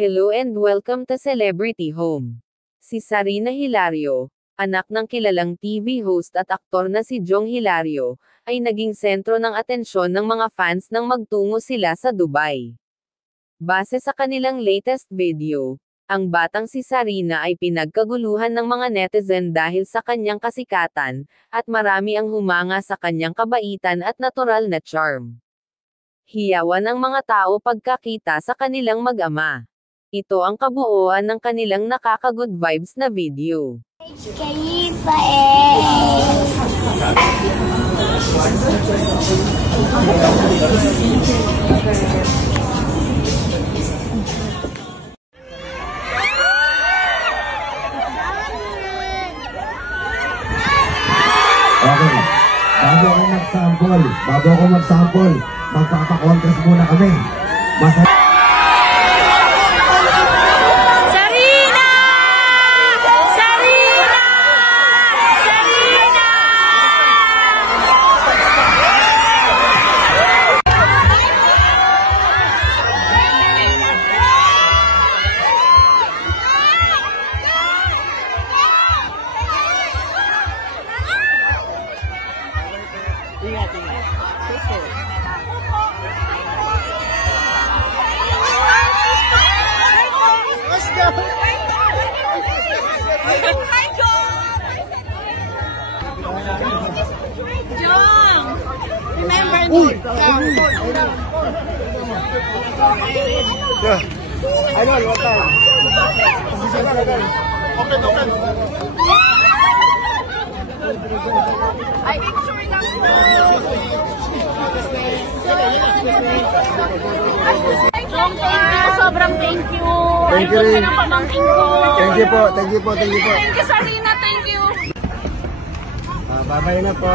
Hello and welcome to Celebrity Home. Si Sarina Hilario, anak ng kilalang TV host at aktor na si Jong Hilario, ay naging sentro ng atensyon ng mga fans nang magtungo sila sa Dubai. Base sa kanilang latest video, ang batang si Sarina ay pinagkaguluhan ng mga netizen dahil sa kanyang kasikatan, at marami ang humanga sa kanyang kabaitan at natural na charm. Hiyawan ang mga tao pagkakita sa kanilang mag-ama. Ito ang kabuuan ng kanilang nakaka-good vibes na video. Okay, bago ako mag-sample, magpapa-contest muna kami. Ingat. Let's go. Hi, Jong. Remember me. I know what time. Open. I picture lang. Jong, sobrang thank you. Thank you rin. Thank you po. Thank you, Sarina. Thank you, Sarina. Thank you. Bye-bye na po.